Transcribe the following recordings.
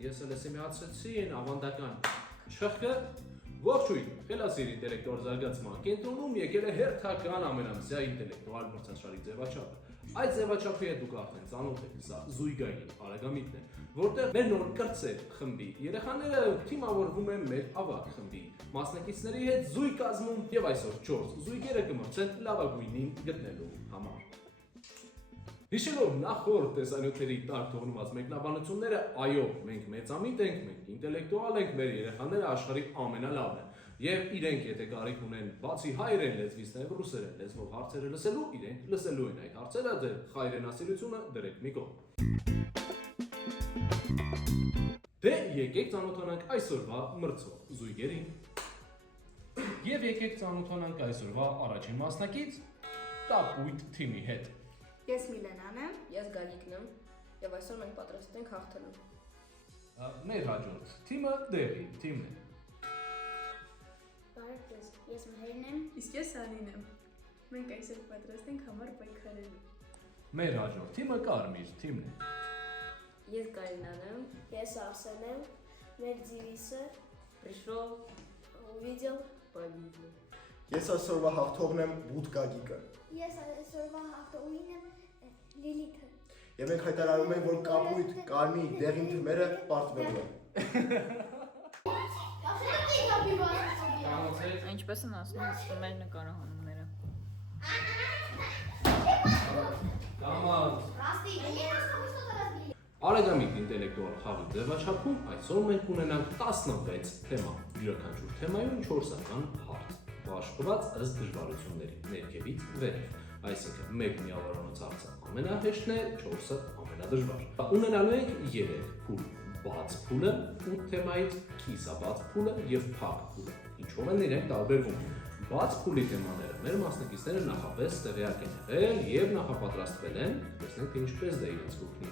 Ես էլ եմ միացրեցի ավանդական չխկը, ողջույն, խելացիր ինտելեկտուալ զարգացման կենտրոնում եկել է հերթական ամենամսյա ինտելեկտուալ մրցաշարի ձևաչափը։ Այդ ձևաչափի հետ դուք արդեն ծանոթ եք, սա զույգային արագամիտն է, որտեղ մեր նոր կրտսեր խմբի երեխաները թիմավորվում են մեր ավագ խմբի մասնակիցների հետ զույգ կազմում եւ այսօր 4 զույգերը կմրցեն լավագույնին գտնելու համար։ Հիշելով նախորդ տեսանյութերի տակ թողնված մեկնաբանությունները, այո, մենք մեծամիտ ենք, մենք ինտելեկտուալ ենք, մեր երեխաները աշխարհի ամենալավն են։ Եվ իրենք, եթե կարիք ունեն բացի հայերեն լեզվից, նաև ռուսերեն լեզվով հարցերը լսելու, իրենք լսելու են այդ հարցերը, ձեր հայրենասիրությունը դրեք մի կողմ։ Դե եկեք ծանոթանանք այսօրվա մրցող զույգերին։ Եվ եկեք ծանոթանանք այսօրվա առաջին մասնակից Տապույտ թիմի հետ։ Ես Միլենան եմ, ես Գալիկն եմ, եւ այսօր մենք պատրաստ ենք հաղթելու։ Մեր հաջորդ թիմը դեղի թիմն է։ Բարև ձեզ, ես Մհերն եմ, իսկ ես Անին եմ։ Մենք այսօր պատրաստ ենք համար պայքարելու։ Մեր հաջորդ թիմը կարմիր թիմն է։ Ես Կարինան եմ, ես Արսեն եմ, մեր ձիվիսը, Пришел, увидел, победил։ Ես այսօրվա հաղթողն եմ Բութ Գագիկը։ ես այսօրվա հաղթողին եմ Լիլիթը։ Եվ մենք հայտարարում ենք, որ կապույտ, կարմիր, դեղին թմերը պարտվելու են։ Ինչպես են ասում մեր նկարահանումները։ Արագամիտ ինտելեկտուալ խաղի ձևաչափում այսօր մենք ունենանք 16 թեմա, յուրաքանչյուր թեմայում 4-ական հարց, բաշխված ըստ դժվարությունների, ներքևից վերև, այսինքն մեկ միավորանոց հարցը ամենահեշտն է, 4-ը ամենադժվար։ Ունենալու ենք 3 փուլ, բաց փուլը, 8 թեմայից կիսաբաց փուլը եւ փակ փուլը։ Ինչով են իրենք տարբերվում։ Բաց փուլի թեմաները մեր մասնակիցները նախապես տեղյակ են եղել եւ նախապատրաստվել են, տեսնենք թե ինչպես դա իրենց կօգնի։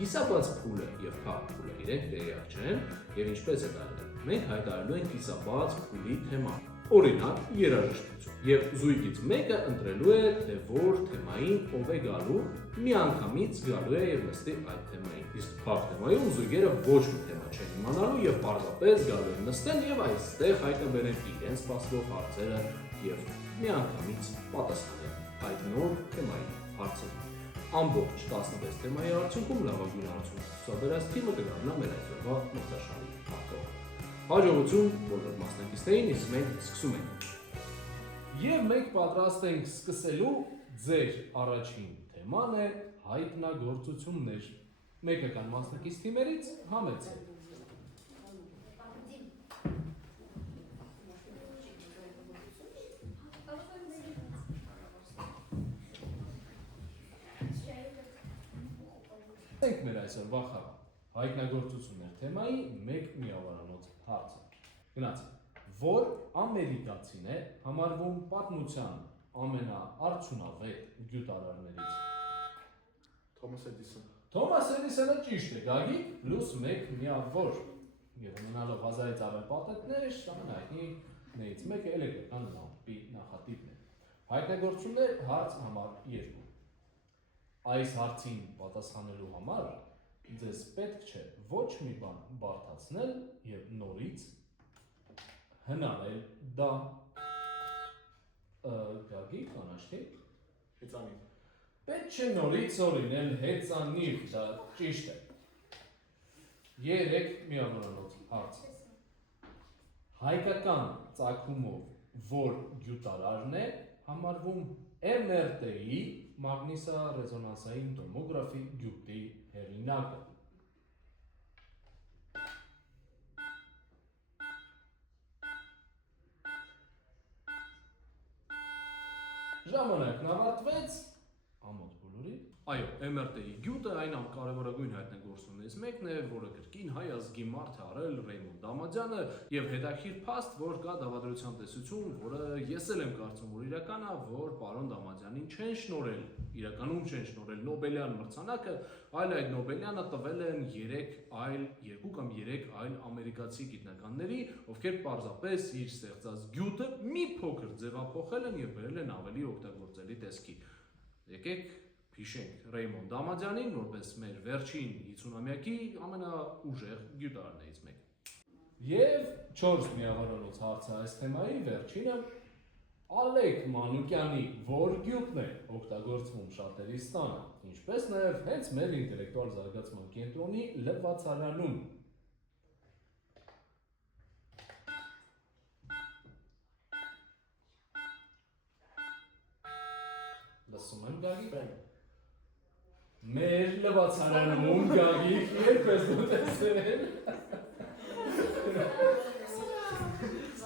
Կիսաբաց փուլը եւ փակ փուլը իրենք տեղյակ չեն եւ ինչպես է դա։ Մենք հայտարարելու ենք կիսաբաց փուլի թեման։ Օրինակ, երաժշտություն։ Եվ զույգից մեկը ընտրելու է, թե որ թեմային ով է գալու, միանգամից գալու է եւ նստի այդ թեմային։ Իսկ փակ թեմայում զույգերը ոչ մի թեմա չեն իմանալու եւ պարզապես գալու են նստեն եւ այստեղ հայտնաբերեն իրենց սպասվող հարցերը եւ միանգամից պատասխանեն այդ նոր թեմայի հարցերին։ Ամբողջ 16 թեմայի արդյունքում լավագույն հարցում ցուցաբերած թիմը կդառնա մեր այսօրվա մրցաշարի հաղթող։ Հաջողություն բոլոր մասնակիցներին, իսկ մենք սկսում ենք։ Եվ մենք պատրաստ ենք սկսելու ձեր առաջին թեման է հայտնագործություններ։ Մեկական մասնակից թիմերից համեցեք։ Ենք մեր այսօրվա խաղը։ Հայտնագործություններ թեմայի մեկ միավորանոց հարցը։ Գնացինք, որ ամերիկացին է համարվում պատմության ամենաարդյունավետ գյուտարարներից։ Թոմաս Էդիսոն։ Թոմաս Էդիսոնը ճիշտ է, Գագիկ, +1 միավոր։ Եվ ունենալով հազարից ավել պատենտներ, ամենահայտնիներից մեկը էլեկտրական լամպի նախատիպն է։ Հայտնագործություններ հարց համար 2։ Այս հարցին պատասխանելու համար ձեզ պետք չէ ոչ մի բան բարդացնել եւ նորից հնարել դա։ Գագիկ, անաշտի։ Հեծանիվ։ Պետք չէ նորից օրինել հեծանիվ, դա ճիշտ է։ 3 միավորանոց հարց։ Հայկական ծագումով որ գյուտարարն է համարվում MRT-ի մագնիսառեզոնանսային տոմոգրաֆի գյուտի հեղինակը։ Ժամանակն ավարտվեց, ամոթ բոլորի։ Այո, MRT-ի գյուտը այն ամենակարևորագույն հայտնագործություններից մեկն է, որը կրկին հայ ազգի մարդ է արել Ռեյմոնդ Դամադյանը, եւ հետաքրքիր փաստ, որ կա դավադրության տեսություն, որը ես էլ եմ կարծում, որ իրական է, որ պարոն Դամադյանին չեն շնորհել, իրականում չեն շնորհել Նոբելյան մրցանակը, այլ այդ Նոբելյանը տվել են 2 կամ 3 այլ ամերիկացի գիտնականների, ովքեր պարզապես իր ստեղծած գյուտը մի փոքր ձևափոխել են եւ բերել են ավելի օգտագործելի տեսքի։ Եկեք հիշենք Ռեյմոն Դամադյանին, որպես մեր վերջին 50-ամյակի ամենաուժեղ գյուտարներից մեկը։ Եվ 4 միավորոնոց հարցը այս թեմայի վերջինը Ալեք Մանուկյանի որ գյուտն է օգտագործվում շատերի ստանը, ինչպես նաև հենց մեր ինտելեկտուալ զարգացման կենտրոնի լվացարանում։ Լսում եմ Գագիկ։ Մեր լվացարանում Գագիկ երբես ուտեսել։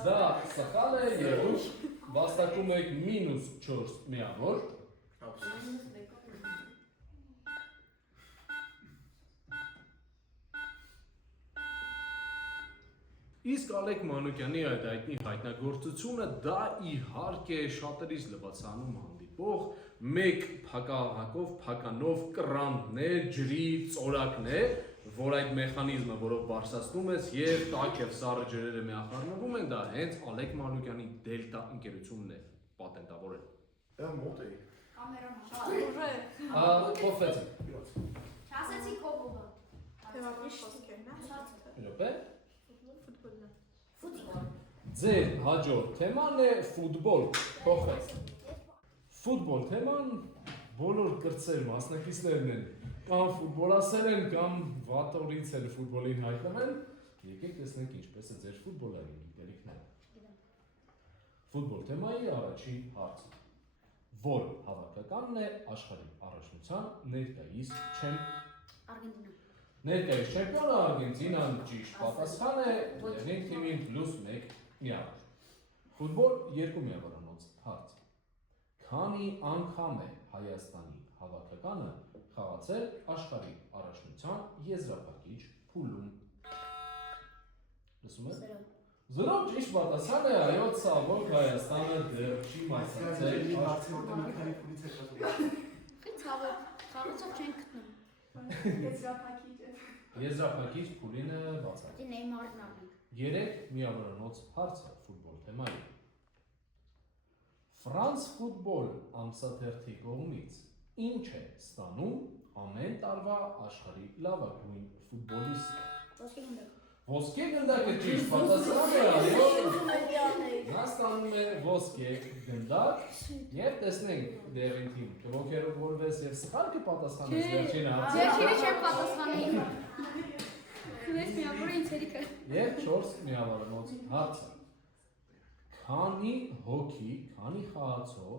Դա սխալ է եւ վաստակում եք -4 միավոր։ Իսկ Ալեք Մանուկյանի այդ հայտնի հայտնագործությունը դա իհարկե շատերից լվացանում հանդիպող մեկ փակահակով, փականով կռանտն է, ջրի ծորակն է, որ այդ մեխանիզմը, որով բարձրացնում ես եւ տաք եւ սառը ջրերը միախառնվում են, դա հենց Ալեք Մանուկյանի Դելտա ընկերությունն է պատենտավորել։ Դա մոտ է։ Փոխվեց։ Չասեցի կոբոբը։ Թեվավոր խոսքերն է։ Րոպե։ Ֆուտբոլ։ Ձեր հաջորդ թեման է ֆուտբոլ, փոխվեց։ Ֆուտբոլ թեման բոլոր կրտսեր մասնակիցներն են կամ ֆուտբոլասեր են, կամ վատ օրից էլ ֆուտբոլին հայտնվում են, եկեք տեսնենք ինչպես է ձեր ֆուտբոլային գիտելիքները։ Ֆուտբոլ թեմայի առաջին հարցը։ Որ հավաքականն է աշխարհի առաջնության ներկայիս Արգենտինա։ Ներկայիս չեմպիոնը Արգենտինան ճիշտ պատասխան է, եղենք թիմին +1 միավոր։ Ֆուտբոլ 2 միավորանոց հարց։ Քանի անգամ է Հայաստանի հավաքականը խաղացել աշխարհի առաջնության եզրափակիչ փուլում։ Լսում եք։ 0 ճիշտ պատասխան է, այո, ցավոք Հայաստանը դեռ չի մասնակցել Խաղացող չեն գտնում։ եզրափակիչ փուլին է բացառ։ Դե Նեյմարն առնենք։ 3 միավորանոց հարցը ֆուտբոլ թեմայի։ Ֆրանս ֆուտբոլ ամսաթերթի կողմից ինչ է ստանում ամեն տարվա աշխարհի լավագույն ֆուտբոլիստը։ Ոսկե գնդակ։ Ոսկե գնդակը ճիշտ պատասխան է, այո։ Նա ստանում է ոսկե գնդակ եւ տեսնենք դերին թիմ կողքերավորվես եւ սխալ կպատասխանես վերջին հարցը։ Վերջինը չեմ պատասխանել։ Քնես միավորը ինձ հերիքը։ Եվ 4 միավորանոց հարցը։ Քանի հոգի, քանի խաղացող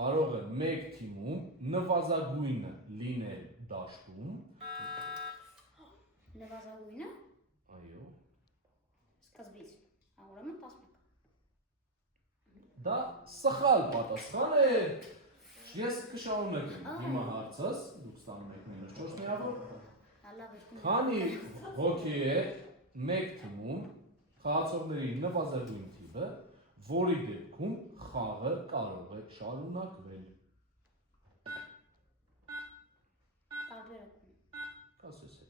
կարող է մեկ թիմում նվազագույնը լինել դաշտում։ Նվազագույնը Այո։ սկզբից։ Ուրեմն 11։ Դա սխալ պատասխան է։ Ես կշարունակեմ հիմա հարցս, դուք ստանում եք -4 միավոր։ Քանի հոգի է մեկ թիմում խաղացողների նվազագույն թիվը, որի դեպքում խաղը կարող է շարունակվել։ Տարբերակում։ Կասես է։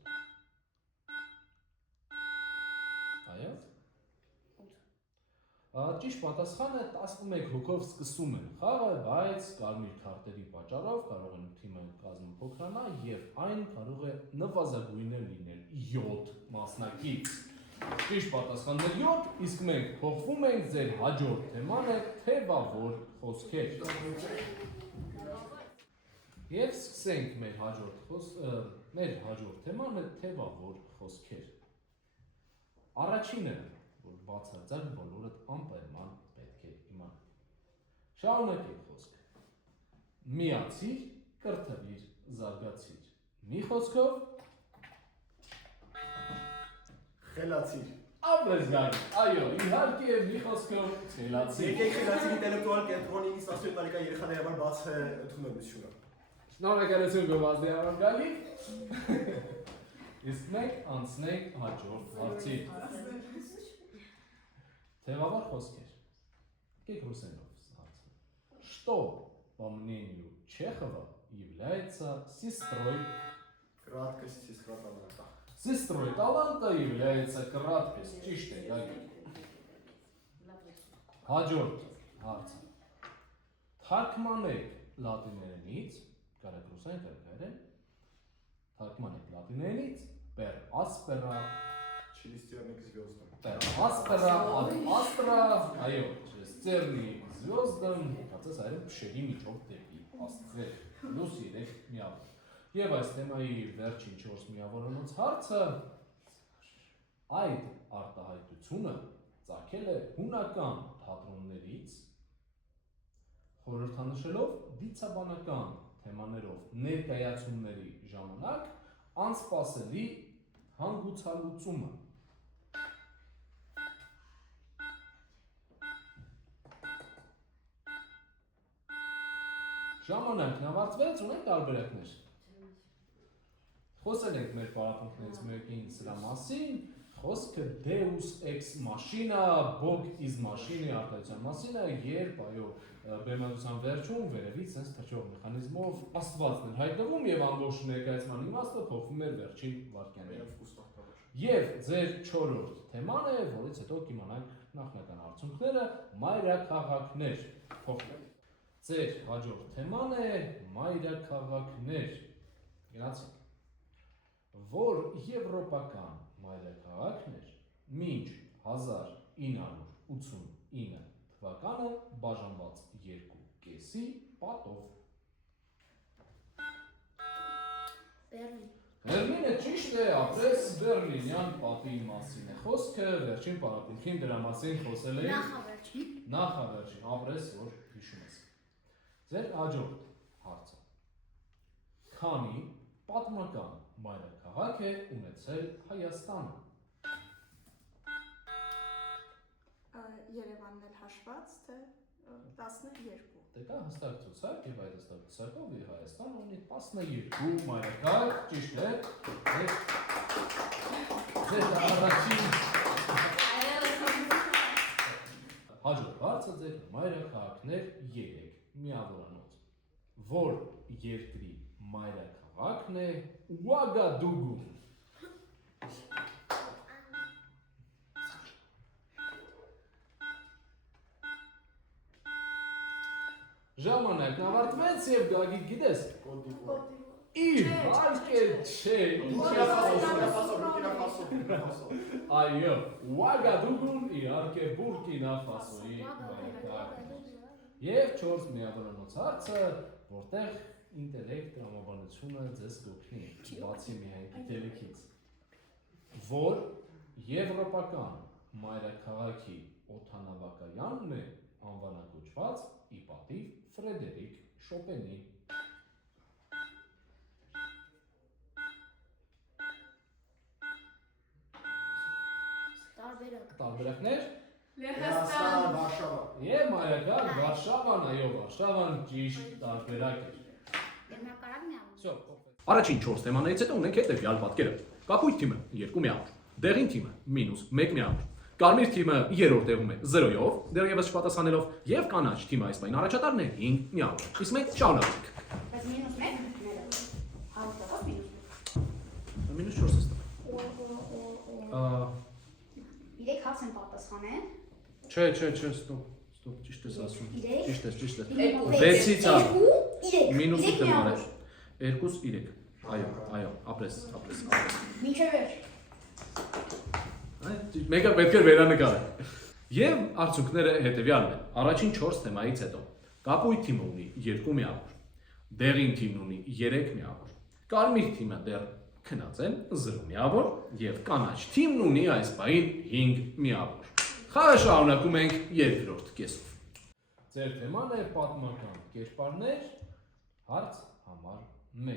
Այո։ Ճիշտ պատասխանը 11 հոգով սկսում են խաղը, բայց կարմիր քարտերի պատճառով կարող են թիմը կազմը փոքրանա եւ այն կարող է նվազագույնը լինել 7 մասնակից։ Ճիշտ պատասխանն է 7, իսկ մենք փոխվում ենք ձեր հաջորդ թեման է թևավոր խոսքեր։ Եվ սկսենք մեր հաջորդ թեման է թևավոր խոսքեր։ Առաջինը, որ բացարձակ բոլորդ անպայման պետք է իմանալ։ Շարունակեք խոսքը։ Միացիր, կրթվիր, զարգացիր։ Մի խոսքով Խելացիր։ Ապրես գալի։ Այո, իհարկե մի խոսքով խելացիր։ Եկեք խելացիր ինտելեկտուալ կենտրոնի 17 տարեկան երեխաների համար բաց է ընդունելությունը։ Շնորհակալություն գովազդի համար գալի։ Իսկ մենք անցնենք հաջորդ հարցի։ Թևավոր խոսքեր։ Եկեք ռուսերենով հարցը։ Что, по мнению Чехова, является сестрой? Краткость сестра таланта. Сестрой таланта является краткость։ Ճիշտ է, գալի։ Հաջորդ հարցը։ Թարգմանեք լատիներենից Կարեք ռուսային, կարեք հայերեն։ Թարգման եք լատիներենից, per aspera, Через тебя к звездам. per aspera ad astra, այո, через церни звездам, հացած հայերեն փշերի միջով դեպի աստղեր, լույս 3 միավոր։ Եվ այս թեմայի վերջին 4 միավորոնոց հարցը այդ արտահայտությունը ծագել է հունական թատրոններից խորհրդանշելով դիցաբանական թեմաներով ներկայացումների ժամանակ անսպասելի հանգուցալուծումը։ Ժամանակն ավարտվեց, ունենք տարբերակներ։ Խոսել ենք մեր պարապմունքներից մեկին սրա մասին, խոսքը Deus ex machina, Bog is machine-ի արտահայտության մասին է, երբ այո բեմադրության վերջում վերևից sense թրջող մեխանիզմով Աստվածն էր հայտնվում եւ ամբողջ ներկայացման իմաստը փոխվում էր վերջին վայրկյաններով։ Եվ ձեր 4-րդ թեման է, որից հետո կիմանանք նախնական արդյունքները, մայրաքաղաքներ փոխվել։ Ձեր հաջորդ թեման է մայրաքաղաքներ։ Գնացինք։ Որ եվրոպական մայրաքաղաքն էր մինչ 1989 թվականը բաժանված երկու կեսի պատով։ Բերլինը ճիշտ է, ապրես Բերլինյան պատի մասին է խոսքը, վերջին պարապմունքին դրա մասին խոսել էի նախավերջին, ապրես որ հիշում ես։ Ձեր հաջորդ հարցը։ Քանի պատմական մայրաքաղաք է ունեցել Հայաստանը։ Երևանն էլ հաշված, թե 12։ Դե կա հստակ ցուցակ եւ այդ հստակ ցուցակով Հայաստանը ունի 12 մայրաքաղաք, ճիշտ է։ Ձեր առաջին հաջորդ հարցը ձեր մայրաքաղաքներ 3 միավորանոց։ Որ երկրի մայրաքաղաքն է Ouagadougou։ Ժամանակն ավարտվեց եւ Գագիկ գիտես։ Իհարկե չէ։ Այո, Ouagadougou-ն իհարկե Բուրկինա Ֆասոյի մայրաքաղաքն է։ Եվ 4 միավորանոց հարցը, որտեղ ինտելեկտ տրամաբանությունը ձեզ կօգնի, բացի միայն գիտելիքից։ Որ եվրոպական մայրաքաղաքի օդանավակայանն է անվանակոչված ի պատիվ Ֆրեդերիկ Շոպենի։ Տարբերակներ։ Լեհաստան, Վարշավա։ Եվ մայրաքաղաք Վարշավան, այո, Վարշավան ճիշտ տարբերակ է։ Всё, Առաջին 4 թեմաներից հետո ունենք հետևյալ պատկերը։ Կապույտ թիմը 2 միավոր, դեղին թիմը -1 միավոր, կարմիր թիմը 3-րդ տեղում է 0-ով, դեռևս չպատասխանելով, եւ կանաչ թիմը այս պայն առաջատարն է 5 միավոր։ Իսկ մենք շարունակենք։ Բայց -1 -4 է ստացվում։ 3 հաց են պատասխանել։ Չէ, ստոպ, ճիշտ ես ասում։ Ճիշտ է։ 6-ից է։ -8 եմ արել։ 2-3։ Այո, ապրես։ Մինչև վերջ։ Մեկը պետք է վերանկարել։ Եվ արդյունքները հետևյալն են։ Առաջին 4 թեմայից հետո կապույտ թիմը ունի 2 միավոր, դեղին թիմն ունի 3 միավոր, կարմիր թիմը դեռ քնած են 0 միավոր եւ կանաչ թիմն ունի այս պահին 5 միավոր։ Խաղը շարունակում ենք երկրորդ կեսով։ Ձեր թեման է պատմական կերպարներ, հարց համար 1։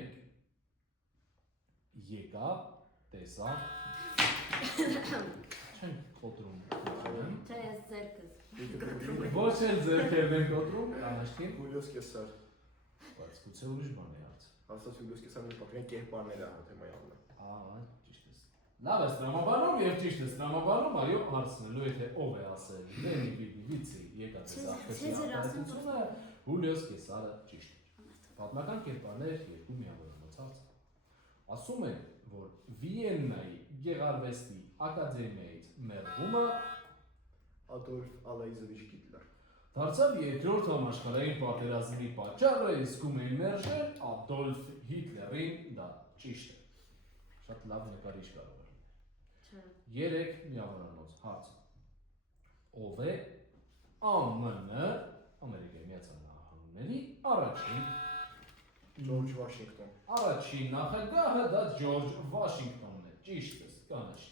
Եկա, տեսա, չենք կոտրում։ Չէ, ես ձերքս։ Ոչ էլ ձերքերն են կոտրում, կանաչքին, Հուլիոս Կեսար։ բայց գուցե ուրիշ բան է հարց։ Ասած Հուլիոս Կեսարն իր պատկերն կերպարները թեմայի ամն է։ Ճիշտ ես։ Լավ ես տրամաբանում եւ ճիշտ ես տրամաբանում, այո, հարցնելու եթե ով է ասել Լենի Վիդիվիցի եկած արտադրությունը Հուլիոս Կեսարը ճիշտ է։ Պատմական կերպարներ 2 միավորանոց հարց։ Ասում են, որ Վիեննայի գեղարվեստի ակադեմիայից մերժումը Ադոլֆ Ալայզովիչ Հիտլեր։ Դարձավ երկրորդ համաշխարհային պատերազմի պատճառը իսկում էին մերժել Ադոլֆ Հիտլերին, դա ճիշտ է։ Շատ լավ նկարիչ կարող է։ 3 միավորանոց հարց։ Ով է ԱՄՆ Ամերիկայի Միացյալ Նահանգների Ջորջ Վաշինգտոն։ առաջին նախագահը դա Ջորջ Վաշինգտոնն է, ճիշտ է, կանաչի։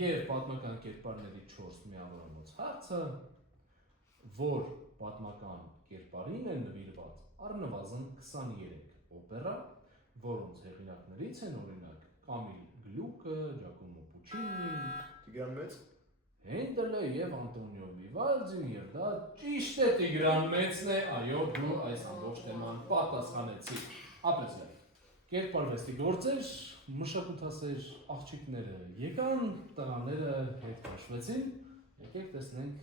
Եվ պատմական կերպարների 4 միավորանոց հարցը, որ պատմական կերպարին է նվիրված առնվազն 23 օպերա, որոնց հեղինակներից են օրինակ Կամիլ Գլուկը, Ջակոմո Պուչինին, Տիգրան Մեծ։ Հենդելը եւ Անտոնիո Վիվալդին, եւ դա ճիշտ է Տիգրան Մեծն է, այո, դու այս ամբողջ թեման պատասխանեցիք։ Ապրեսլե։ Կերպարվեստի գործեր, մշակութասեր աղջիկները եկան, տղաները հետ հաշվեցին, եկեք տեսնենք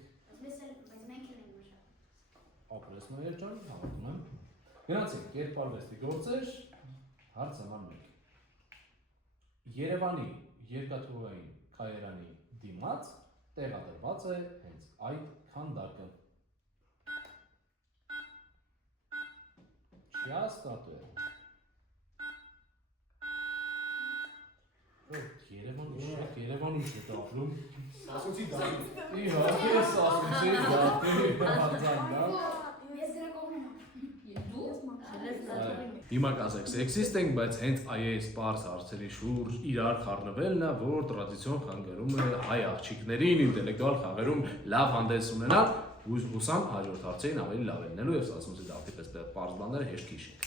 ապրեսնո երջան, հավատում եմ։ Գնացինք կերպարվեստի գործեր, հարց նման 1։ Երևանի երկաթուղային կայարանի դիմաց տեղադրված է հենց այդ քանդակը։ Չյա ստատու է։ Երևանում չէ դավլում։ Ասոցի Դավիթ։ Իհարկե, ասոցի Դավիթ։ Հիմա կասեք սեքսիստ ենք, բայց հենց այս պարզ հարցերի շուրջ իրար խառնվելն է, որ տրադիցիոն խանգարում է հայ աղջիկներին ինտելեկտուալ խաղերում լավ հանդես ունենալ, հուսամ հաջորդ հարցերին ավելի լավ լինելու եւ ասոցի Դավիթի պես պարզ բաները հեշտ քիշենք։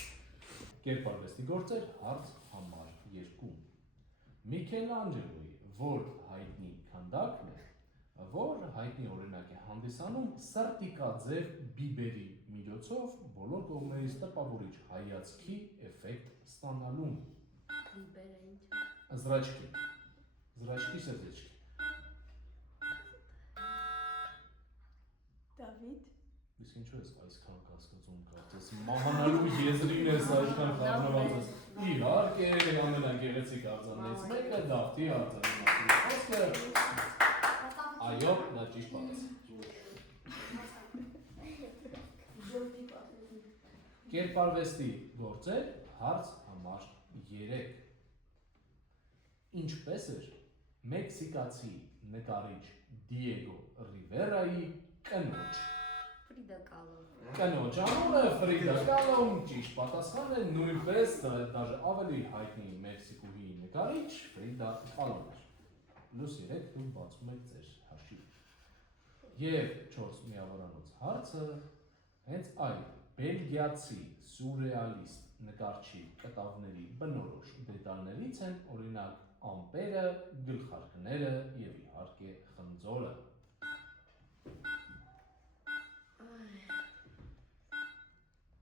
Կերպարվեստի գործեր հարց համար 2։ Միքելանջելոյի որ հայտնի քանդակն է, որ հայտնի օրինակ է հանդիսանում սրտիկաձև բիբերի միջոցով բոլոր կողմերից տպավորիչ հայացքի էֆեկտ ստանալուն։ Բիբերը ինչ։ Զրաչքի սրտիչքի։ Դավիթ։ Իսկ ինչու ես այսքան կասկածում կարծես մահանալու եզրին ես այսքան խառնված ես։ Իհարկե, ամենագեղեցիկ արձաններից մեկը Դավթի արձանի խոսքը։ Այո, դա ճիշտ պատասխան։ Կերպարվեստի գործեր հարց համար 3։ Ինչպես էր մեքսիկացի նկարիչ Դիեգո Ռիվերայի կնոջ։ Ֆրիդա Կալո։ Կնոջ անունը Ֆրիդա Կալոն, ճիշտ պատասխան է, նույնպես դաժե ավելի հայտնի մեքսիկուհի նկարիչ Ֆրիդա Կալոն էր։ +3 դու բացում եք ձեր հաշիվը։ Եվ 4 միավորանոց հարցը հենց այդ բելգիացի սուրեալիստ նկարչի կտավների բնորոշ դետալներից են օրինակ ամպերը, գլխարկները եւ իհարկե խնձորը։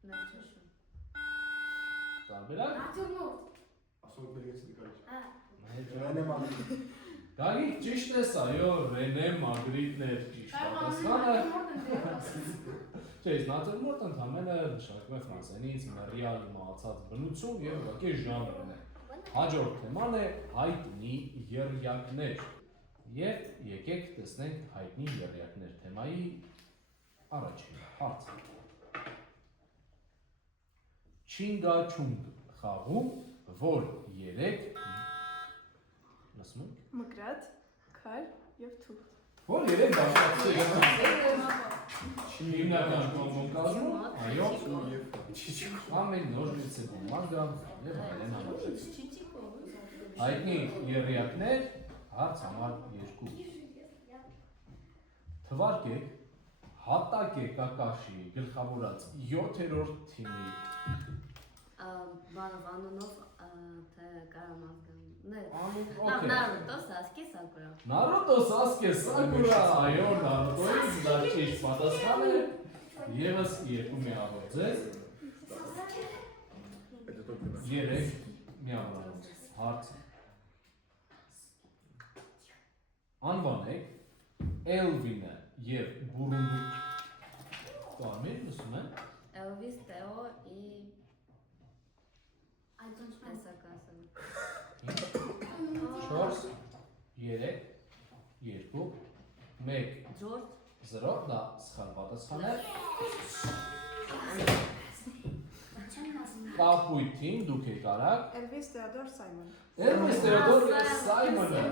Նավճաշուն։ Տարբերակ։ Ասոց բերեցի նկարիչ։ Ռենե Ռենե Մագրիտ։ Գալիք ճիշտ ես, այո, Ռենե Մագրիտն էր ճիշտ պատասխանը։ Չէ, նատուրմորտ ընդհանրապես նշանակում է ֆրանսերենից ռեալ մահացած բնություն եւ ուղղակի ժանրն է։ Հաջորդ թեման է հայտնի եռյակներ։ Եվ եկեք տեսնենք հայտնի եռյակներ թեմայի առաջին հարցը։ Չինգաչունգ խաղում, որ 3 լսում եք։ Մկրատ, քար եւ թուղթ։ Որ 3 բաժանած հիմնական կոմբոն կազմում, այո, ամեն նոժնիցը բումագա եւ այլն համաշխարհ։ Հայտնի եռյակներ հարց համար 2։ Թվարկեք Հատակե Կակաշի գլխավորած 7-րդ թիմի Բանով անունով թե կարամազգան։ օքեյ։ Նարուտո Սասկե Սակուրա։ Նարուտո Սասկե Սակուրա, այո, Նարուտոյից դա ճիշտ պատասխան է։ Եվս 2 միավոր ձեզ։ 3 միավոր հարց։ Անվանեք Էլվինը եւ Բուրունդու Կարմիր լսում են։ Elvis Teo и Տեսակասը։ 4 3 2 1 Ջորջ 0, դա սխալ պատասխան է։ Կապույտ թիմ, դուք եք արագ։ Elvis Theodore Simon։ Elvis Theodore Simon-ը։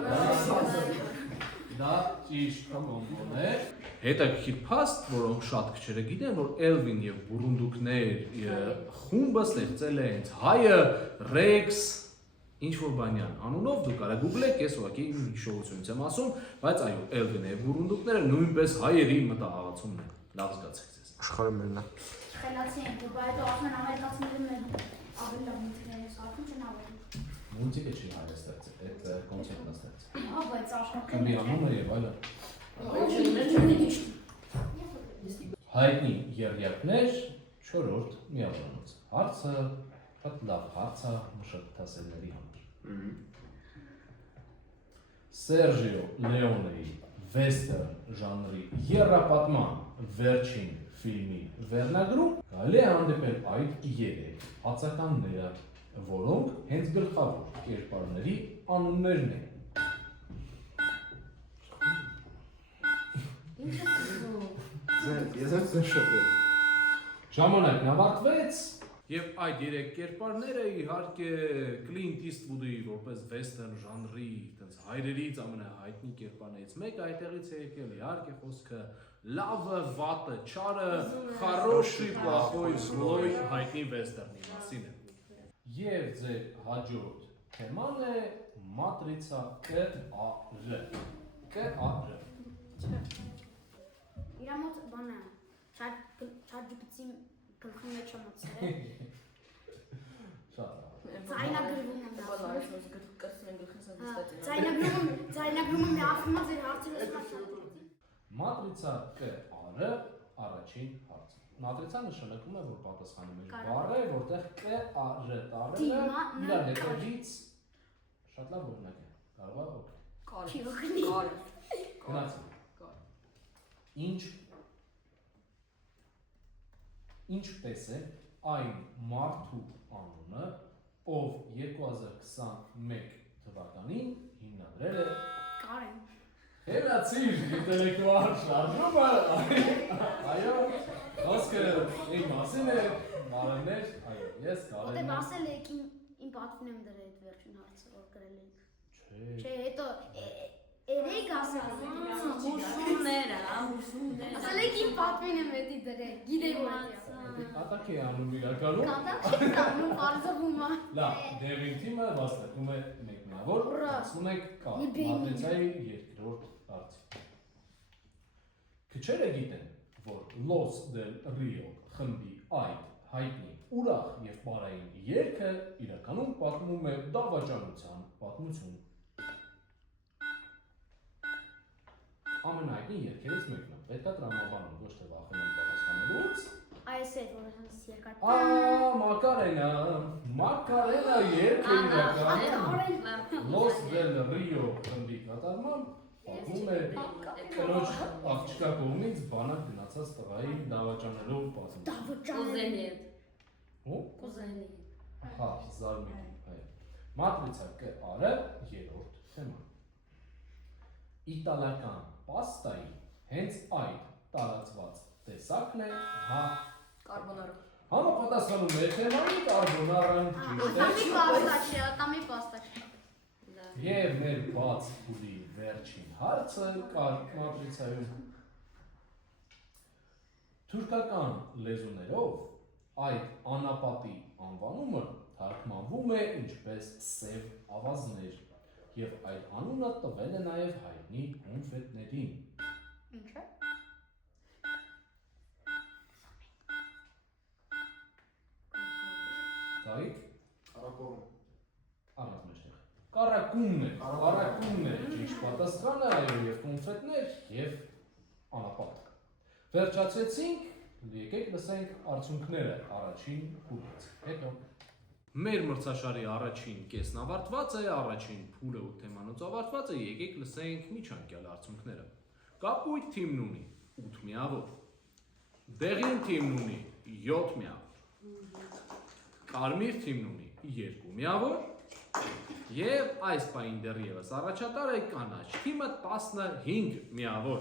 Դա ճիշտ կոմբոն է։ Հետաքրքիր փաստ, որոնք շատ քչերը գիտեն, որ Elvin եւ Բուրունդուկներ խումբը ստեղծել է հենց հայը Rex ինչ-որ բանյան անունով, դուք կարա գուգլեք, ես ուղղակի հիշողությունից եմ ասում, բայց այո, Elvin-ը եւ Բուրունդուկները նույնպես հայերի մտահղացումն են։ Լավ զգացեք ձեզ։ Աշխարհը մերն է։ Խելացի են, ու բայց ասում են ամերիկացիները մեր ավելի լավ մուտքներ են սարքում չեն ավելի։ Մուզիկա չի հայը ստեղծել, այդ կոնցեպտն է ստեղծել։ Ահա բայց աշխարհը Քմի անունը եւ այլն։ Հայտնի երյակներ 4-րդ միավորանոց։ Հարցը շատ լավ հարց է մշակութասերների համար։ Սերժիո Լեոնեի վեստերն ժանրի եռապատման վերջին ֆիլմի վերնագրում կարելի է հանդիպել այդ 3 հացականները, որոնք հենց գլխավոր կերպարների անուններն են։ Ես եմ շոկել։ Ժամանակն ավարտվեց եւ այդ 3 կերպարները իհարկե Clint Eastwood-ի որպես վեստերն ժանրի այտենց հայրերից ամենահայտնի կերպարներից մեկը այդտեղից է եկել իհարկե խոսքը լավը, վատը, չարը, хороший, плохой, злой հայտնի վեստերնի մասին է։ Եվ ձեր հաջորդ թեման է Matrica KR։ KR։ Իրա մոտ բանը ChatGPT-ի գլխի մեջ մտցրել։ Շատ լավ։ Ձայնագրվում եմ Բալա դասում։ այս ոս կրծում են գլխին սա դստացին։ Ձայնագրումը մի ասում է ձեր հարցերը ստացած։ Matrica KR-ը առաջին հարցը։ Matrica նշանակում է, որ պատասխանի մեջ բառ է, որտեղ KR տառերը իրար հետևից շատ լավ օրինակ է։ Կարող է օգնել։ Կարը։ Գնացի։ Ինչպես է այն մարդու անունը, ով 2021 թվականին հիմնադրել է Կարեն։ Խելացիր ինտելեկտուալ շարժումը, այո, խոսքը իմ մասին է, բարևներ, այո, ես Որտե Կարենն եմ։ ասել եք իմ պատվին եմ դրել այդ վերջին հարցը, որ գրել եք։ Չէ, Չէ, հետո երեք ասել եք։ Հուսումները, Ասել եք իմ պատվին եմ էդի դրել, գիտեի որ էդի։ կատակ է անում իրականում։ Կատակ չի տանում, կարծվում է։ Լավ, դեղին թիմը վաստակում է մեկ միավոր, Ուրա։ ասում եք կա, Մի բեմի։ Matrica-ի երկրորդ հարցի։ Քչերը գիտեն, որ Los del Rio խմբի այդ հայտնի ուրախ եւ բարային երգը իրականում պատմում է դավաճանության պատմություն։ Ամենահայտնի երգերից մեկն է, պետք է տրամաբանում, ոչ թե վախենում պատասխանելուց։ Այս է, որ հենց երկար։ Մակարենա երգը իրականում Los del Rio խմբի կատարմամբ պատմում է կնոջ աղջկա կողմից բանակ գնացած տղայի դավաճանելով պատմություն։ Դավաճանը։ Ու? Կուզենի։ Հա, զարմիկ, այո։ Matrica KR-ը երրորդ թեման։ Իտալական պաստայի հենց այդ տարածված տեսակն է, հա, Կարբոնարը։ համապատասխանում է թեմային կարբոնարան ճիշտ է։ Տամի պաստա չէ, տամի պաստա չէ։ Եվ մեր բաց փուլի վերջին հարցը կար Matrica-ում։ Թուրքական լեզուներով այդ անապատի անվանումը թարգմանվում է ինչպես սև ավազներ եւ այդ անունը տվել է նաեւ հայտնի հունվետներին։ Ինչ է։ Դայք Արակորում։ առանց մեջտեղ։ Կարակումն է ճիշտ պատասխանը, այո, եւ կոնֆետներ եւ անապատ։ Վերջացեցինք, եկեք լսենք արդյունքները առաջին փուլից։ Հետո մեր մրցաշարի առաջին կեսն ավարտված է, առաջին փուլը 8 թեմանոց ավարտված է, եկեք լսենք միջանկյալ արդյունքները։ Կապույտ թիմն ունի 8 միավոր։ Դեղին թիմն ունի 7 միավոր։ Կարմիր թիմն ունի 2 միավոր։ Եվ այս պահին դեռևս առաջատար է կանաչ թիմը 15 միավոր։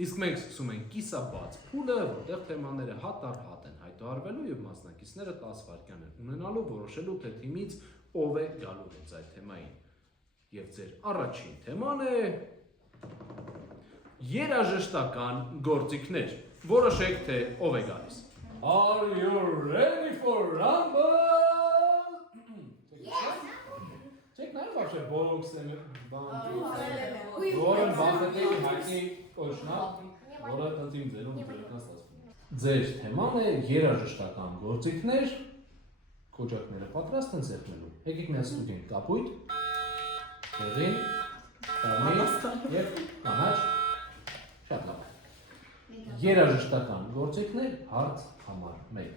Իսկ մենք սկսում ենք կիսաբաց փուլը, որտեղ թեմաները հատ առ հատ են հայտարարվելու եւ մասնակիցները 10 վայրկյան են ունենալու որոշելու թե թիմից ով է գալու հենց այդ թեմային։ Եվ ձեր առաջին թեման է երաժշտական գործիքներ։ Որոշեք թե ով է գալիս։ Are you ready for rumble? Check now вообще box and Որը բախտի հայտնի կոչնա, որը տանտիմ ձերում դերքնաց ասում։ Ձեր թեման է երաժշտական գործիքներ, կոճակները պատրաստ են ձեռնելու։ Եկեք միասին ստուգենք կապույտ, դեղին, կարմիր եւ կանաչ։ Շատ լավ։ Երաժշտական գործիքներ հարց համար 1։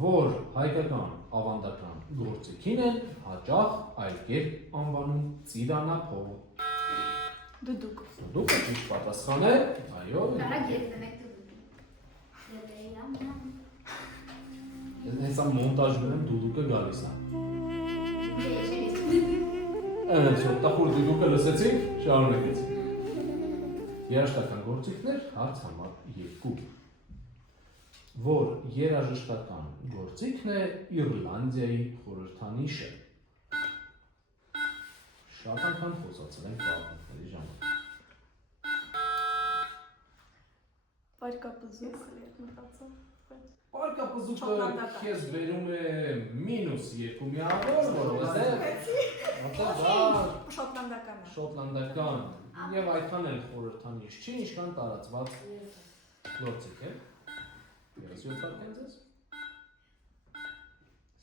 Որ հայկական ավանդական գործիքին են հաճախ այլ կերպ անվանում ծիրանափող։ Դուդուկ։ Դուդուկը ճիշտ պատասխան է, այո։ Կարա գերտենք դուդուկ։ Հեսա մոնտաժում եմ դուդուկը գալիս է։ Շոտախուր դուդուկը լսեցինք, շարունակեցինք։ Երաժշտական գործիքներ հարց համար 2։ Որ երաժշտական գործիքն է Իռլանդիայի խորհրդանիշը։ Շատ անգամ խոսացել ենք պատմությունների ժամանակ։ Պարկապզուկ մտածում։ Պարկապզուկը քեզ բերում է -2 միավոր, որովհետև Շոտլանդական է։ շոտլանդական եւ այդքան էլ խորհրդանիշ չի, ինչքան տարածված գործիք է։ Ես յոթարկեմ ձեզ։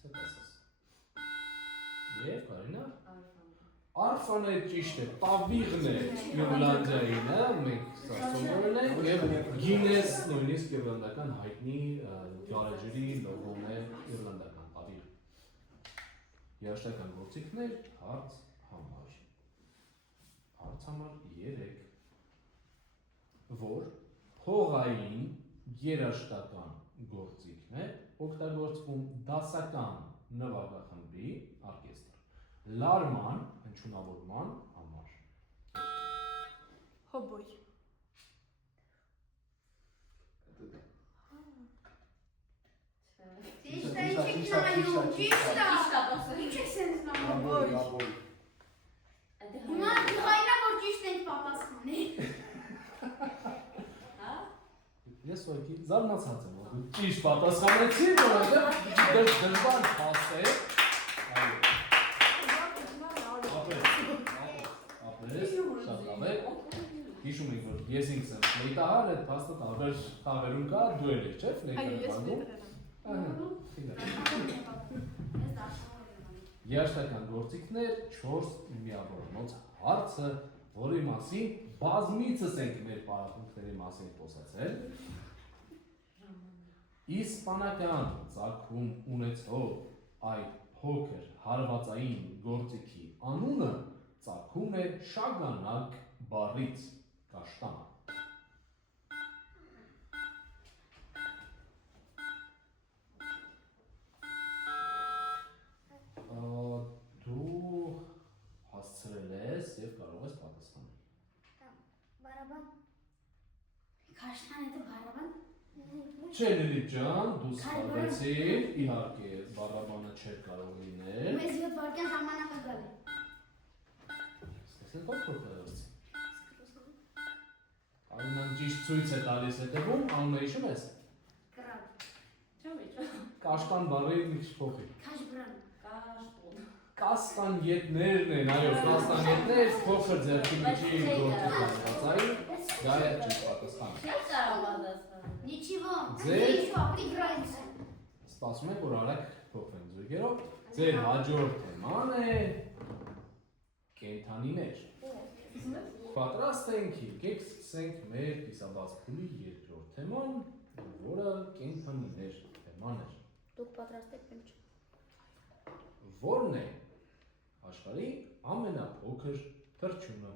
Սետասս։ Եվ Կարինա։ Արֆան է ճիշտ է, տավիղն է Իռլանդիային, մենք սասոնորն ենք եւ Գինես նույնիսկ իռլանդական հայտնի գարեջրի լոգոն է իռլանդական տավիղ։ Երաժշտական գործիքներ հարց համար 3։ Որ փողային երաժշտական գործիքն է օգտագործվում դասական նվագախմբի օրկեստր լարման հնչյունավորման համար։ Հոբոյ։ Ճիշտ է, ճիշտ է։ Ինչ է սենց նամաբոյ։ Հիմա դուղայնա որ ճիշտ ենք պատասխանի։ Ես ոքի զարմացած եմ, որ դու ճիշտ պատասխանեցի, որովհետև դժվար փաստ է։ Ապրես, շատ լավ է։ Հիշում եք, որ ես ինքս եմ ֆլեյտահար, այդ փաստը տարբերում կա, դու էլ ես, չէ՞, ֆլեյտահարում։ Երաժշտական գործիքներ 4 միավորնոց հարցը, որի մասին բազմիցս ենք մեր պարապմունքների մասին խոսացել։ Իսպանական ծագում ունեցող այդ փոքր հարվածային գործիքի անունը ծագում է շագանակ բառից կաշտան։ Դու հասցրել ես եւ կարող ես պատասխանել։ Բարաբան։ Կաշտան է բարաբան։ Չէ, Լիլիթ ջան, դու սխալվեցիր, իհարկե, բառաբանը չէր կարող լինել։ Մեզ 7 վայրկյան ժամանակը գալի։ Ստեսնեք ով փոխվեց։ Արինան ճիշտ ցույց է տալիս հետևում, անունը հիշում ես։ Կրան։ Կաշտան բառի մի քիչ փոխի։ Քաշբրան։ Կաստանյետներն են, այո, կաստանյետներ, փոքր ձեռքի միջի գործիք հարվածային, դա է ճիշտ պատասխանը։ Նիչիվո, Ձեր- նիչիվո, պրիգրայինց։ Սպասում եք, որ արագ փոխվեն զույգերով։ Ձեր հաջորդ թեման է կենդանիներ։ Պատրաստ ենք, եկեք սկսենք մեր կիսաբաց փուլի երկրորդ թեման, որը կենդանիներ թեման է։ Դուք պատրաստ եք ինչ։ Որն է աշխարհի ամենափոքր թռչունը։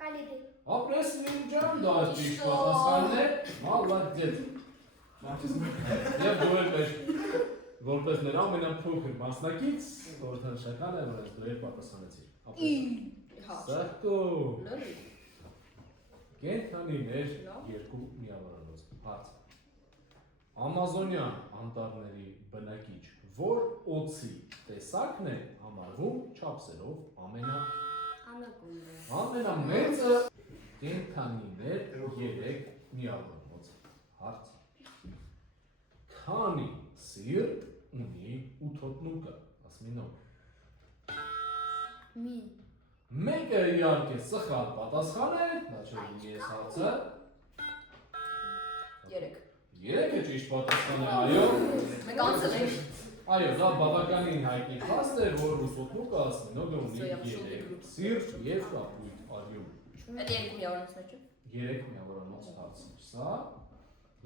Կալիդի։ Ապրես Լիլիթ ջան, դա ճիշտ պատասխանն է։ Մալադյետ։ Եվ դու էլ որպես նրա ամենափոքր մասնակից, խորհրդանշական է, որ դու էլ պատասխանեցիր։ Ապրես։ Սարքո։ Կենդանիներ երկու միավորանոց հարց։ Ամազոնյան անտառների բնակիչ որ օձի տեսակն է համարվում չափսերով ամենամեծը կենդանիներ 3 միավորանոց հարց։ Քանի սիրտ ունի ութոտնուկը, ասմինով։ Մի։ Մեկը իհարկե սխալ պատասխան է, դա չէ ես հարցը։ 3։ 3-ը ճիշտ պատասխան է, այո։ Մենք անցել ենք։ Այո, դա բավականին հայտնի փաստ է, որ ութոտնուկը ասմինողը ունի 3 սիրտ եւ կապույտ արյուն։ Այդ 2 միավորից մեջ է։ 3 միավորանոց հարց է սա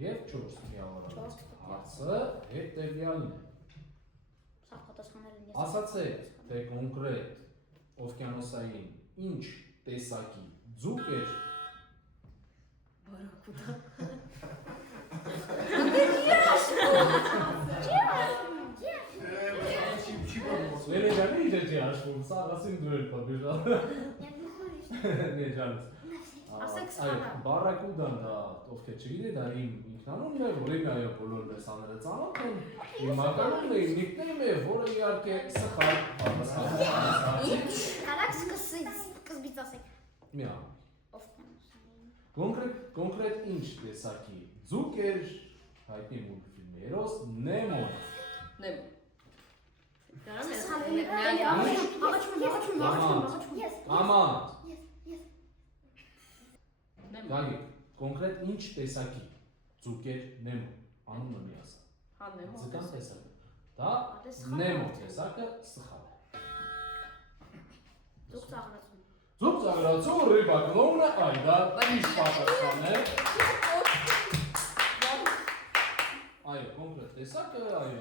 եւ 4 միավորանոց հարցը հետեւյալն է։ Սա պատասխանել եմ ես։ Ասացեք, թե կոնկրետ օվկիանոսային ինչ տեսակի ձուկ էր։ Վերջանի իջի աշխում, սա ասին դու էլ պաբիժալ։ Նե ջանս։ Ասեք Այո, սխալը։ բարակուդան դա ովքեր չգիտի, դա իմ ինքնանունն է, որին այո բոլոր լեսաները ծանոթ են։ Իմ ականունն է, իմ նիկնեյմն է, որը իհարկե սխալ պատասխան է։ Կարաք սկզբից ասեք։ Մի անգամ։ Ով Կոնկրետ ինչ տեսակի ձուկ էր հայտնի մուլտֆիլմի հերոս Նեմոն։ Նեմ։ Ամանդ։ Գագիկ, կոնկրետ ինչ տեսակի ձուկ էր Նեմոն։ Անունը մի ասա։ Հա նեմ։ Ձգան տեսակը։ Դա Նեմոն տեսակը սխալ է։ Դուք ծաղրացում։ Ձուկ ծաղրացու ռիբա կլոունը այ դա ճիշտ պատասխան է։ Այո, կոնկրետ տեսակը, այո,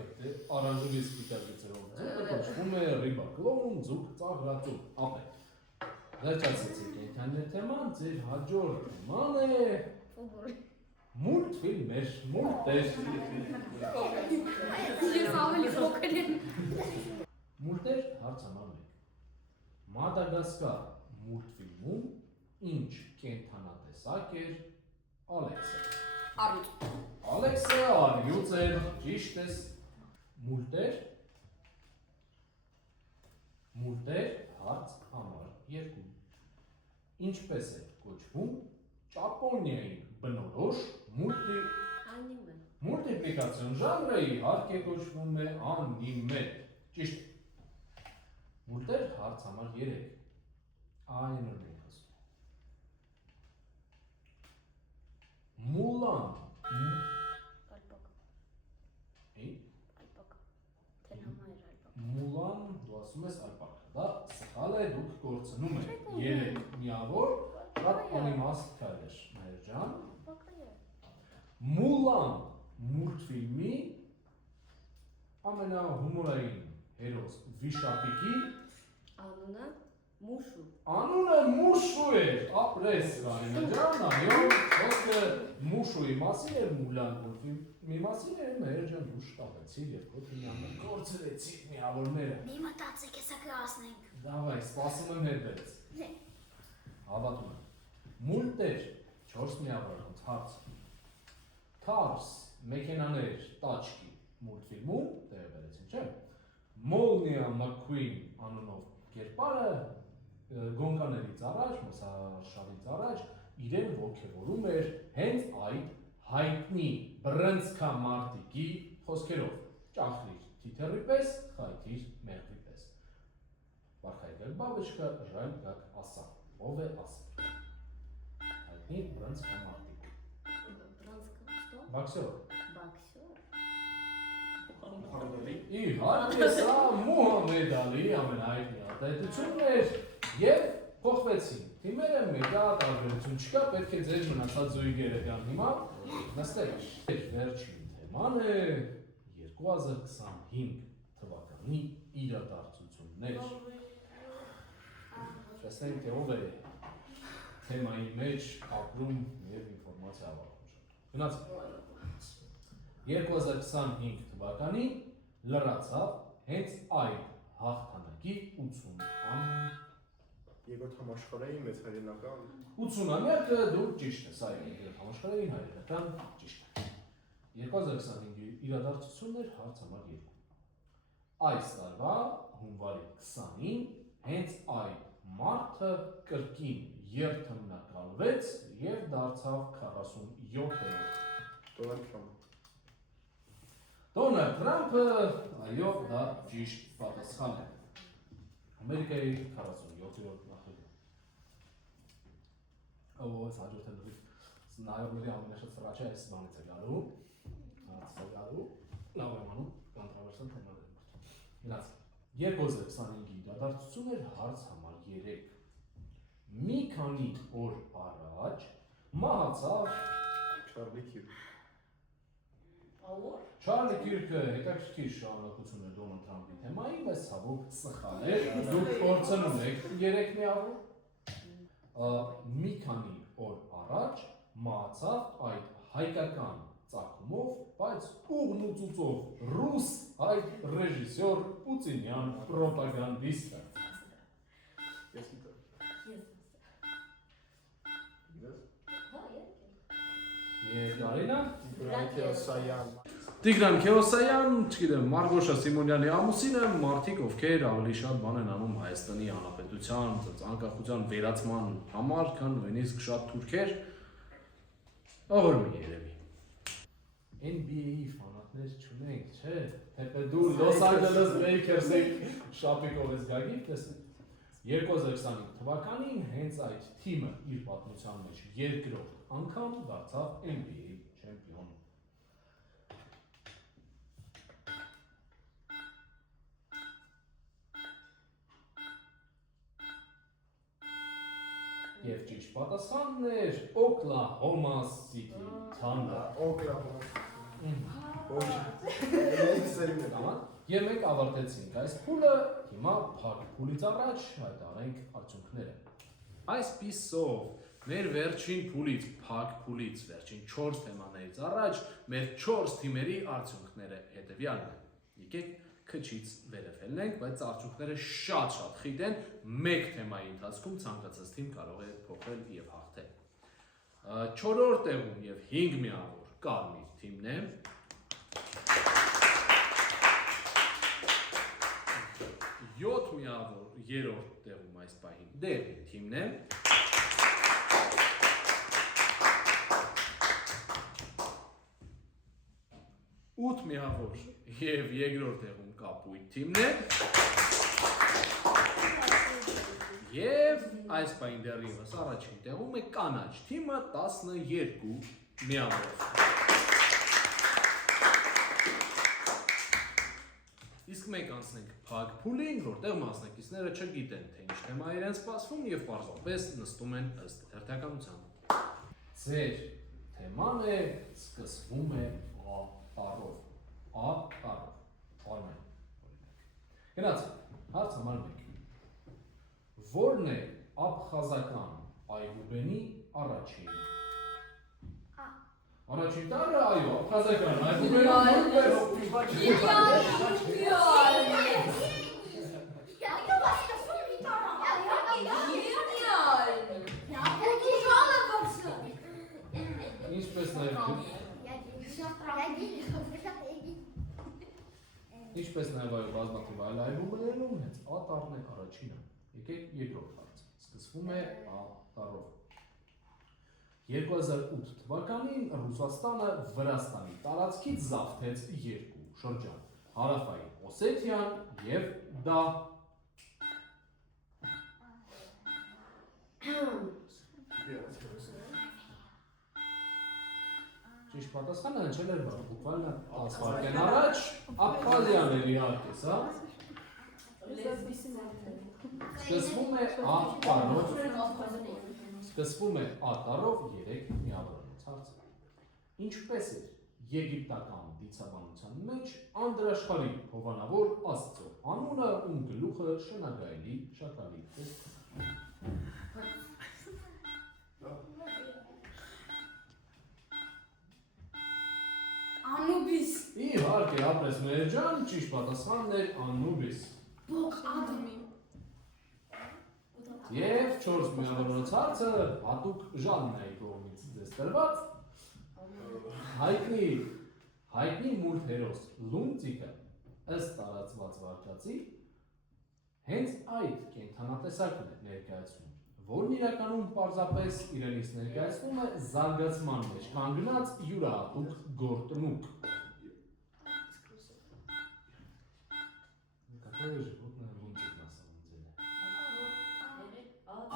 արանջուլի սպիտակիցերով ձուկը կոչվում է ռիբա կլոուն, ձուկ ծաղրացու։ Ապե։ Վերջացեցիք կենդանիներ թեման, ձեր հաջորդ թեման է մուլտֆիլմեր, մուլտեր։ Ես ավելի փոքր եմ։ Մուլտեր հարց համար 1։ Մադագասկար մուլտֆիլմում ինչ կենդանատեսակ էր Ալեքսը։ Արյուծ։ Ալեքսը արյուծ էր, ճիշտ ես։ Մուլտեր հարց համար 2։ Ինչպես է կոչվում Ճապոնիայի բնորոշ մուլտիպլիկացիոն ժանրը իհարկե կոչվում է անիմե։ Ճիշտ։ Մուլտեր հարց համար 3։ Այն ենք ասում։ Մուլան։ Ալպակ։ Ի՞։ Ալպակ։ Թելհամա էր ալպակ։ Մուլան, դու ասում ես ալպակա։ Դա սխալ է, դուք կորցնում եք 3 միավոր, շատ անիմաստ քայլ էր, մեր ջան։ Մուլան մուլտֆիլմի ամենահումորային հերոս Վիշապիկի Անունը Մուշու է, ապրես Կարինա ջան, այո, խոսքը Մուշուի մասին էր, Մուլան մուլտֆիլմի մասին էր, մեր ջան դու շտապեցիր եւ քո թիմյանը կորցրեցիր միավորները։ Մի մտածեք, հեսա կհասնենք։ Դավայ, սպասում եմ հետվեց։ Հավատում եմ։ Մուլտեր 4 միավորանոց հարց։ Cars, մեքենաներ, տաչկի մուլտֆիլմում տեղի բերեցին, չէ՞։ Molnia McQueen անունով կերպարը գոնկաներից առաջ, մսաշավից առաջ իրեն ոգևորում էր հենց այդ հայտնի բռնցքամարտիկի խոսքերով. ճախրիր թիթեռի պես, խայթիր մեղրի պես։ Վարքայգել բաբեչկա ժայլ գակ ասա, ով է ասա։ Հայտնի բռնցքամարտիկ։ Բաքսյոր։ Իհարկե սա Մուհամեդ Ալիի ամենահայտնի արտահայտությունն էր եւ փոխվեցին։ Թիմերը մեկա տարբերություն չկա, պետք է ձեր մնացած զույգերը կան հիմա նստեք։ Վերջին թեման է 2025 թվականի իրադարձություններ։ Տեսնենք թե ով է թեմայի մեջ ապրում եւ ինֆորմացիա հավաքում։ Գնացեք։ 2025 թվականին լրացավ հենց այդ հաղթանակի 80 Երկրորդ համաշխարհային մեծ հայրենական 80-ամյակը դու ճիշտ ես, այո, երկրորդ համաշխարհային հայրենական ճիշտ է։ 2025-ի իրադարձություններ հարց համար 2։ Այս տարվա հունվարի 20-ին հենց այդ մարդը կրկին երթմնակալվեց եւ դարձավ 47-րդ։ Դոնալդ Թրամփը Դոնալդ Թրամփը, այո, դա ճիշտ պատասխան է։ Ամերիկայի 47-րդ նախագահ։ Ո՞ս հաջորդ է դուք նայողների ամենաշատ սրաչը այս բանից է գալու։ Հասարակալու լավ եմ անում կոնտրավերսիալ թեմաներ։ Գնաց 2025-ի իրադարձություններ հարց համար 3։ Մի քանի օր առաջ մահացավ Չարլի Քիրք։ Չարլի Քիրքը հետաքրքիր շարունակություն է Դոնալդ Թրամփի թեմային, բայց ցավոք սխալ է։ Դուք փորձում եք 3 միավոր։ Մի քանի օր առաջ մահացավ այդ հայկական ծագումով, բայց ուղնուծուծով ռուս հայ ռեժիսոր Պուտինյան պրոպագանդիստը։ Ես գիտեմ։ Եվ Կարինա Քեոսայան։ Տիգրան Քեոսայան, չգիտեմ, Մարգոշա Սիմոնյանի ամուսինը, մարդիկ ովքեր ավելի շատ բան են անում Հայաստանի Հանրապետության անկախության վերացման համար, քան նույնիսկ շատ թուրքեր, ողորմի երևի։ NBA-ի ֆանատներ չունենք, չէ՞, թեպե դու Los Angeles Lakers-ի շապիկով ես գագի, տեսնեք։ 2025 թվականին հենց այդ թիմը իր պատմության մեջ երկրորդ անգամ դարձավ NBA չեմպիոն։ Եվ ճիշտ պատասխանն էր Oklahoma City Thunder։ Օկլահոմա։ Ոչ։ Եվ մենք ավարտեցինք այս փուլը, հիմա փակ փուլից առաջ հայտարարենք արդյունքները։ Այսպիսով, մեր վերջին փուլից, փակ փուլից, վերջին 4 թեմաներից առաջ, մեր 4 թիմերի արդյունքները հետևյալն են։ Եկեք քչից վերև ելնենք, բայց արդյունքները շատ խիտ են, մեկ թեմայի ընթացքում ցանկացած թիմ կարող է փոխել եւ հաղթել։ 4-րդ տեղում եւ 5 միավոր կարմիր թիմն է։ 7 միավոր 3-րդ տեղում այս պահին դեղին թիմն է։ 8 միավոր եւ 2-րդ տեղում կապույտ թիմն է։ Եվ այս պահին դեռևս առաջին տեղում է կանաչ թիմը 12 միավոր։ Իսկ մենք անցնենք փակ փուլին, որտեղ մասնակիցները չգիտեն, թե ինչ թեմա է իրենց սպասվում եւ պարզապես նստում են ըստ հերթականության։ Ձեր թեման է սկսվում է A-տառով։ A-տառով։ Արմեն։ Գնաց, հարց համար 1։ Որն է աբխազական այբուբենի առաջին։ Առաջին տառը, այո, աբխազական Ինչպես նաև այո բազմաթիվ այլ այբուբեներում հենց A-տառն է առաջինը։ Եկեք երկրորդ հարցը։ Սկսվում է A-տառով։ 2008 թվականին Ռուսաստանը Վրաստանի տարածքից զավթեց 2 շրջան՝ Հարավային Օսեթիան եւ դա։ Ճիշտ պատասխանը հնչել էր բуквально 10 վայրկյան առաջ, Աբխազիան էր իհարկե, սա։ Սկսվում է A-տառով։ Սկսվում է A-տառով 3 միավորներից հարցը։ Ինչպես էր եգիպտական դիցաբանության մեջ անդրաշխարհի հովանավոր Աստծո անունը, ում գլուխը շնագայելի շակալի է։ Անուբիս։ Իհարկե, ապրես մեր ջան, ճիշտ պատասխանն էր Անուբիս։ Ադամի։ Եվ 4 միավորված հարցը հատուկ Ժաննայի կողմից ձեզ տրված հայտնի մուրդ հերոս Լունտիկը ըստ տարածված վարկածի հենց այդ կենդանատեսակն է ներկայացնում, որն իրականում պարզապես իրենից ներկայացնում է զարգացման մեջ կանգնած յուրահատուկ գործունակ։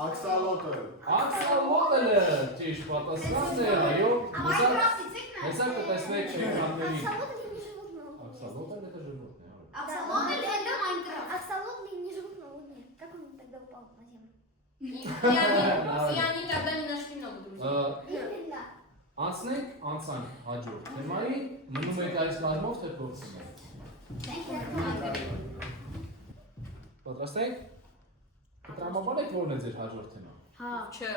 Աքսալոտը։ Աքսալոտը ճիշտ պատասխանն է, այո։ Հեսա կտեսնեք շեքարների։ Աքսալոտը это животное. Аксолотль это Майнкрафт. Аксолотль не живут на Луне. Как он тогда упал на Землю? И они тогда не нашли много друзей. Именно. Անցնենք անցանք հաջորդ թեմայի, մնում եք այս լարմով թե փորձում եք։ Պատրաստ եք։ Կտրամաբանեք որն է ձեր հաջորդ թեման։ Չէ։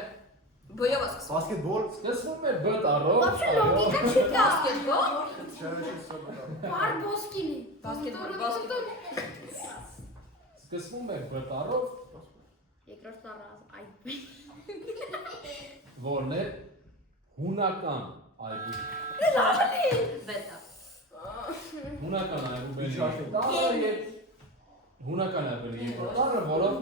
Բոյով ասկս։ Բասկետբոլ։ Սկսվում է բ տառով։ Вообще логика читала. Բասկետբոլ։ Барбоскины. Բասկետբոլ։ Սկսվում է բ տառով, Երկրորդ տառը այ։ որն է հունական այգու։ Բետա։ Հունական այգուբերի տառը եւ հունական այգուբերի երկրորդ տառը, որով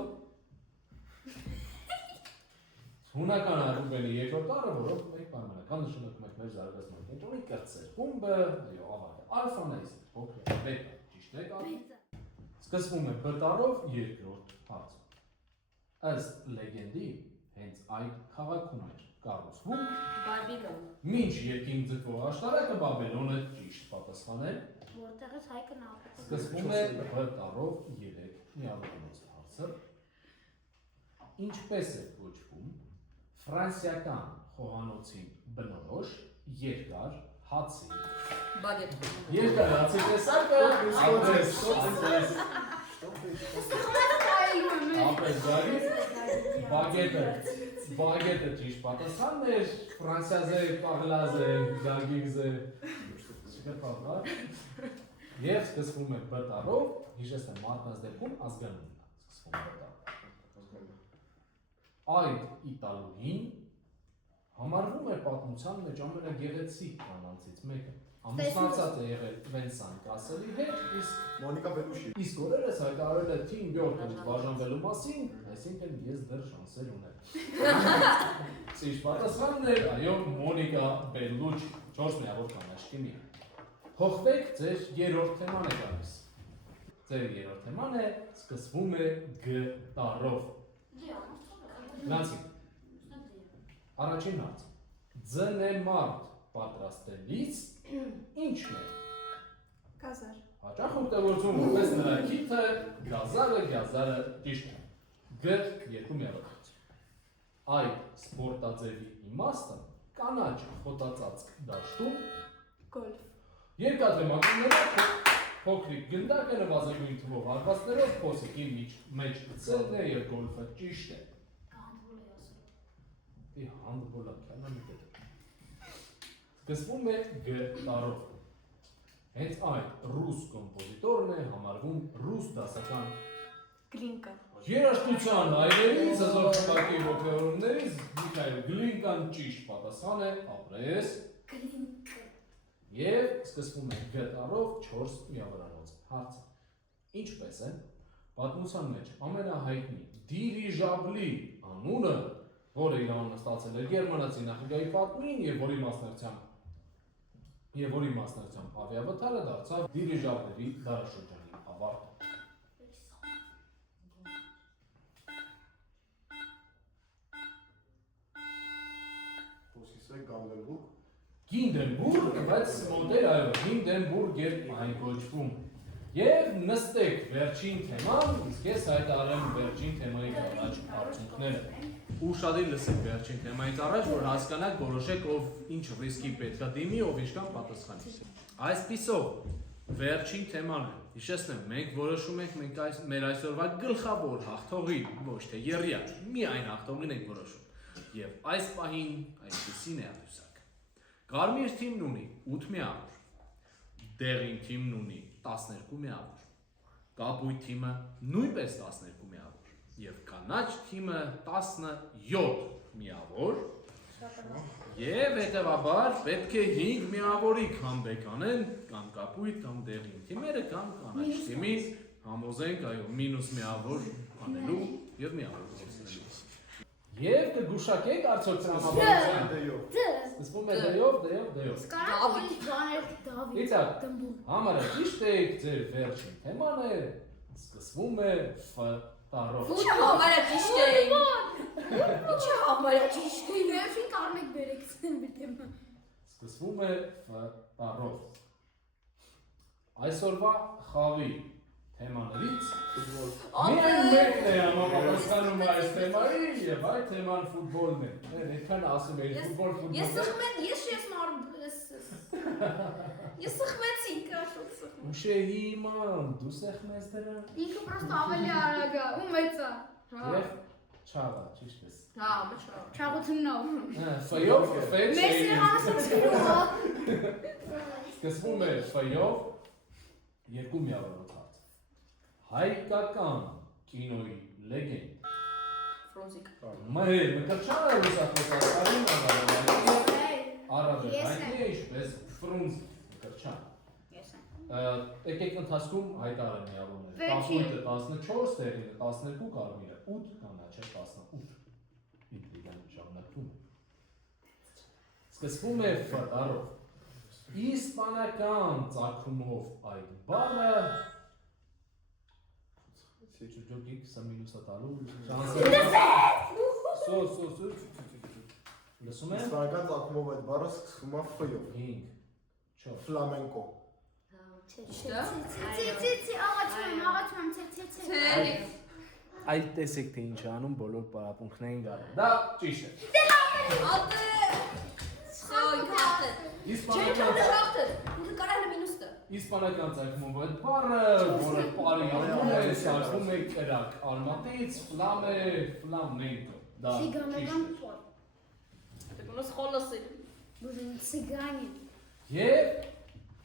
հունական այգուբերի երկրորդ տառը, որով մենք պայմանական նշանակում ենք մեր զարգացման կենտրոնի կրտսեր խումբը, այո, ավարտը ալֆան է, իսկ փոքր բետա, ճիշտ է կա։ Սկսվում է բ տառով երկրորդ հարցը։ Ըստ լեգենդի, հենց այդ քաղաքում էր կառուցվում Բաբիլոն։ մինչ երկին ձգվող աշտարակը Բաբելոնը ճիշտ պատասխան է։ Որտեղից հայկը նավը։ Սկսվում է բ տառով 3 միավորված հարցը։ Ինչպես է կոչվում ֆրանսիական խոհանոցին բնորոշ երկար հացի։ Բագետ։ Երկար հացի տեսակը ապրես բարի բագետը ճիշտ պատասխանն էր, ֆրանսիազե, պաղլազե, գարգիգզե, շկեպավար և սկսվում է բ տառով, հիշեցնեմ մարդկանց դեպքում ազգանունն է սկսվում բ տառով։ Այդ իտալուհին համարվում է պատմության մեջ ամենագեղեցիկ կանանցից մեկը։ Ամուսնացած է եղել Վենսան Կասելի հետ, Մոնիկա Բելուշի։ իսկ օրերս հայտարարել է Թիմ Բյորքից բաժանվելու մասին, այսինքն ես դեռ շանսեր ունեմ։ Ճիշտ պատասխանն է, այո, Մոնիկա Բելուչի, 4 միավոր կանաչքի մի։ Փոխվեք ձեր երրորդ թեման է գալիս։ Ձեր երրորդ թեման է սկսվում է G տառով։ Գնացինք։ Առաջին հարց։ Ձնեմարդ պատրաստելիս ինչն է։ Կազար։ Հաճախ օգտագործում որպես նրա քիթը, գազարը ճիշտ է։ G երկու միավորված։ Այդ սպորտաձևի իմաստը կանաչ խոտածածկ դաշտում Գոլֆ։ երկաթեմականները փոքրիկ գնդակը նվազագույն թվով հարվածներով փոսիկի մեջ գցելն է եւ գոլֆը ճիշտ է։ Հանդբոլը կանանիկ է։ Սկսվում է G տառով։ Հենց այդ ռուս կոմպոզիտորն է համարվում ռուս դասական Գլինկա։ երաժշտության այրերից, հզոր խմբակի ոգևորումներից Միքայել Գլինկան ճիշտ պատասխան է, ապրես։ Եվ սկսվում է G տառով 4 միավորված հարցը։ Ինչպես է պատմության մեջ ամենահայտնի դիրիժաբլի անունը, որը իր անունը ստացել է գերմանացի նախագահի պատմին եւ որի մասնակցությամբ ավիավթարը դարձավ դիրիժաբլերի դարաշրջանի ավարտը։ Խոսիսը Գանդենբուրգ։ Գինդենբուրգ, բայց մոտեր այո, Գինդենբուրգ է այն կոչվում։ Եվ նստեք վերջին թեման, իսկ ես հայտարարեմ վերջին թեմայի առաջ արդյունքները։ Ուշադիր լսեք վերջին թեմայից առաջ, որ հասկանաք, որոշեք ով ինչ ռիսկի պետքա դիմի, ով ինչքան պատասխանի։ Այսպիսով, վերջին թեման է։ Հիշեցնեմ, մենք որոշում ենք մեր այսօրվա գլխավոր հաղթողի, ոչ թե եռյակ, միայն հաղթողին ենք որոշում։ Եվ այս պահին այսպիսին է աղյուսակ։ Կարմիր թիմն ունի 8 միավոր, դեղին թիմն ունի 12 միավոր, կապույտ թիմը նույնպես 12 միավոր, Եվ կանաչ թիմը 17 միավոր եւ հետեւաբար պետք է 5 միավորի կամ բեկանեն կամ կապույտ կամ դեղին թիմերը կամ կանաչ թիմին համոզենք այո մինուս միավոր անելու եւ միավոր գործելու եւ կգուշակեք արդյոք տրամաբանության սկսվում է դեյով Կարա բաներ Դավիթ Իցակ դմբում համարը ճիշտ եք ձեր վերջին թեմաները սկսվում է Ֆ տառով Ինչ համարը ճիշտ է։ Ինչ համարը ճիշտ է։ Վերջին կարմեք բերեք թեմա Սկսվում է Ֆ տառով Այսօրվա խաղի թեմաներից միայն մեկն է համապատասխանում այս թեմայի եւ այդ թեման ֆուտբոլն է։ Այդքան ասում էի ֆուտբոլ Ես սխմեց, ես Ես սխմեցի, կաշուկ սխմ։ Ուշեի ման, դու սեղմես դրան Ինքը պրոստը ավելի արագ է ու մեծ է եւ չաղա, ճիշտ ես Հա, մշա։ Չաղություննով Ֆ-ով ֆեյլ Մեր սեղանը սկսվում Սկսվում է Ֆ-ով երկու միավորով հարց Հայկական կինոյի լեգենդ Ֆրոնզիկ։ Մկրտչանը լուսախոսած արին առավել հայտնի է ինչպես Ֆրունզիկ մկրտչան Եկեք ընթացքում հայտարարեմ միավորները Կապույտը 14, դեղինը 12, կարմիրը 8, կանաչը 18 Ինտելիգենտ ժամանակում Սկսվում է Ֆ տառով Իսպանական ծագումով այդ բառը Չջոգիկ սա մինուսա տալու Լսում եմ Իսպանական ծագումով այդ բառը սկսվում է Ֆ-ով 5 4 Ֆլամենկո Ցի աղաչում Ցելի։ Այդ տեսեք թե ինչ անում բոլոր պարապմունքներին գալու Դա ճիշտ է Ատե։ Սխալ քարտը։ Իսպանական Շախտը։ Ինքը կարանը մինուստը։ Իսպանական ծագումով այդ բառը որը բարի անում է սարքում է կրակ արմատից ֆլամենկո Դա Ցիգանական փոլ Դե բոնոս խոլոսի։ Բուժին ցիգանի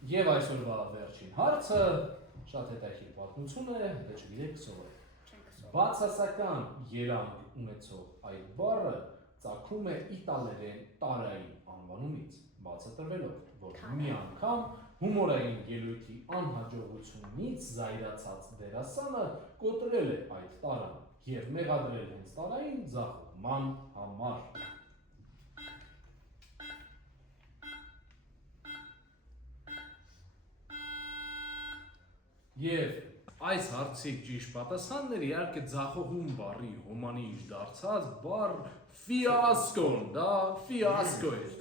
Եվ այսօրվա վերջին հարցը շատ հետաքրքիր պատմություն է, դե չգիտեք սովորեք Բացասական երանգ ունեցող այդ բառը ծագում է իտալերեն տարային անվանումից, բացատրվելով, որ մի անգամ հումորային ելույթի անհաջողությունից զայրացած դերասանը կոտրել է այդ տարան և մեղադրել հենց տարային ձախողման համար։ Եվ այս հարցի ճիշտ պատասխանն էր իհարկե ձախողում բառի հոմանիշ դարձած բառ ֆիասկոն, դա ֆիասկո էր։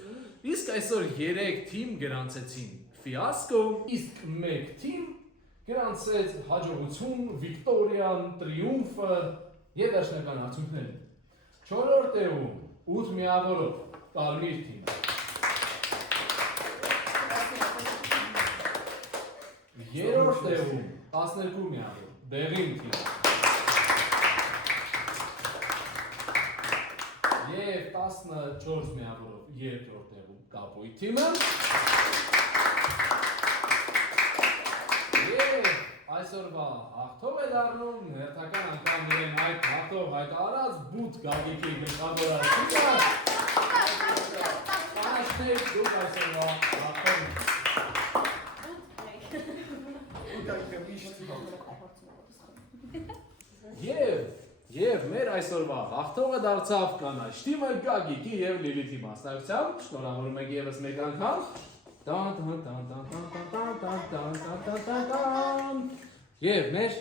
Իսկ այսօր 3 թիմ գրանցեցին ֆիասկո, իսկ 1 թիմ գրանցեց հաջողություն, վիկտորիան, տրիումֆը եւ վերջնական արդյունքները։ 4-րդ տեղում 8 միավորով կարմիր թիմը։ Երրորդ տեղում 12 միավոր դեղին թիմը։ Եվ 14 միավորով երկրորդ տեղում կապույտ թիմը։ Եվ այսօրվա հաղթող է դառնում հերթական անգամ իրեն այդ հաղթող հայտարարած բութ Գագիկի գլխավոր թիմը։ Կանաչներ դուք այսօրվա հաղթող Եվ մեր այսօրվա հաղթողը դարձավ կանաչ թիմը Գագիկի և Լիլիթի մասնակցությամբ, շնորհավորում եք ևս մեկ անգամ։ Եվ մեր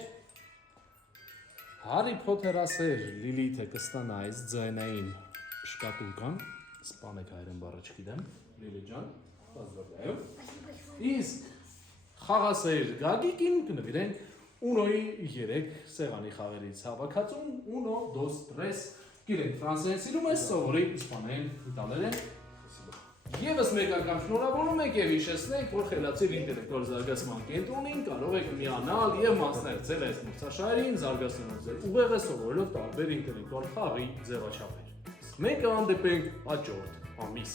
Հարի Փոթերասեր Լիլիթը կստանա այս ձայնային շկատուլկան, սպանեք հայերեն բառը չգիտեմ, Լիլիթ ջան, պազվարդայով։ Իսկ խաղասեր Գագիկին կնվիրենք Uno-ի 3 սեղանի խաղերից հավաքածուն Uno, dos, tres Գիրենք ֆրանսերեն սիրում ես, սովորի իսպաներեն, իտալերեն Եվս մեկ անգամ շնորհավորում եք և հիշեցնենք, որ խելացիր ինտելեկտուալ զարգացման կենտրոնին կարող եք միանալ և մասնակցել այս մրցաշարերին, զարգացնելով ձեր ուղեղը սովորելով տարբեր ինտելեկտուալ խաղի ձևաչափեր Մենք հանդիպենք հաջորդ ամիս